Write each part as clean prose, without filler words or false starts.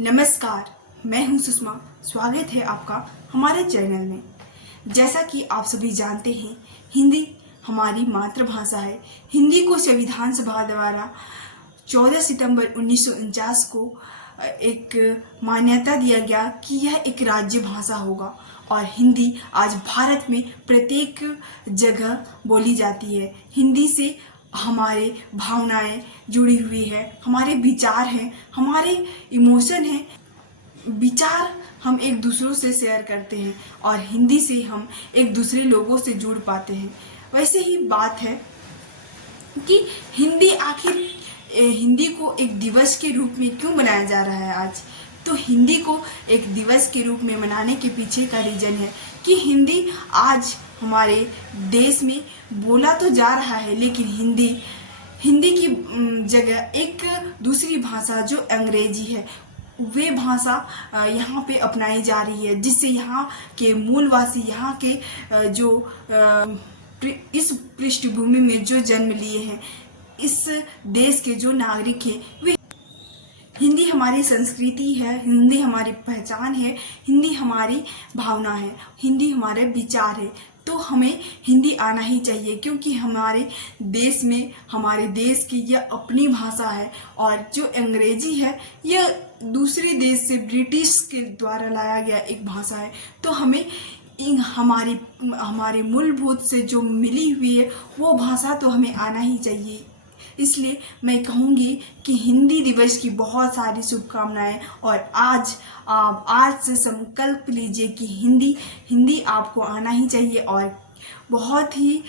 नमस्कार, मैं हूं सुषमा। स्वागत है आपका हमारे चैनल में। जैसा कि आप सभी जानते हैं, हिंदी हमारी मातृभाषा है। हिंदी को संविधान सभा द्वारा 14 सितंबर 1949 को एक मान्यता दिया गया कि यह एक राज्य भाषा होगा और हिंदी आज भारत में प्रत्येक जगह बोली जाती है। हिंदी से हमारे भावनाएं जुड़ी हुई है, हमारे विचार हैं, हमारे इमोशन हैं। विचार हम एक दूसरों से शेयर करते हैं और हिंदी से हम एक दूसरे लोगों से जुड़ पाते हैं। वैसे ही बात है कि हिंदी को एक दिवस के रूप में क्यों मनाया जा रहा है आज। तो हिंदी को एक दिवस के रूप में मनाने के पीछे का रीजन है कि हिंदी आज हमारे देश में बोला तो जा रहा है, लेकिन हिंदी की जगह एक दूसरी भाषा जो अंग्रेजी है, वे भाषा यहाँ पे अपनाई जा रही है, जिससे यहाँ के मूलवासी, यहाँ के जो इस पृष्ठभूमि में जो जन्म लिए हैं, इस देश के जो नागरिक हैं, वे हिंदी हमारी संस्कृति है, हिंदी हमारी पहचान है, हिंदी हमारी भावना है, हिंदी हमारे विचार है। तो हमें हिंदी आना ही चाहिए, क्योंकि हमारे देश में, हमारे देश की यह अपनी भाषा है और जो अंग्रेजी है यह दूसरे देश से, ब्रिटिश के द्वारा लाया गया एक भाषा है। तो हमें हमारे मूलभूत से जो मिली हुई है वो भाषा तो हमें आना ही चाहिए। इसलिए मैं कहूँगी कि हिंदी दिवस की बहुत सारी शुभकामनाएं और आज से संकल्प लीजिए कि हिंदी आपको आना ही चाहिए। और बहुत ही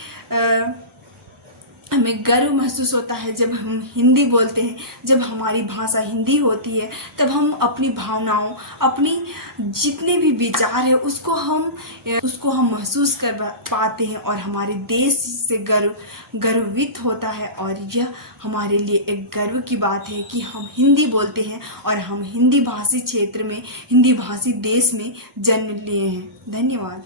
हमें गर्व महसूस होता है जब हम हिंदी बोलते हैं। जब हमारी भाषा हिंदी होती है तब हम अपनी भावनाओं, अपनी जितने भी विचार है उसको हम महसूस कर पाते हैं और हमारे देश से गर्वित होता है। और यह हमारे लिए एक गर्व की बात है कि हम हिंदी बोलते हैं और हम हिंदी भाषी क्षेत्र में, हिंदी भाषी देश में जन्म लिए हैं। धन्यवाद।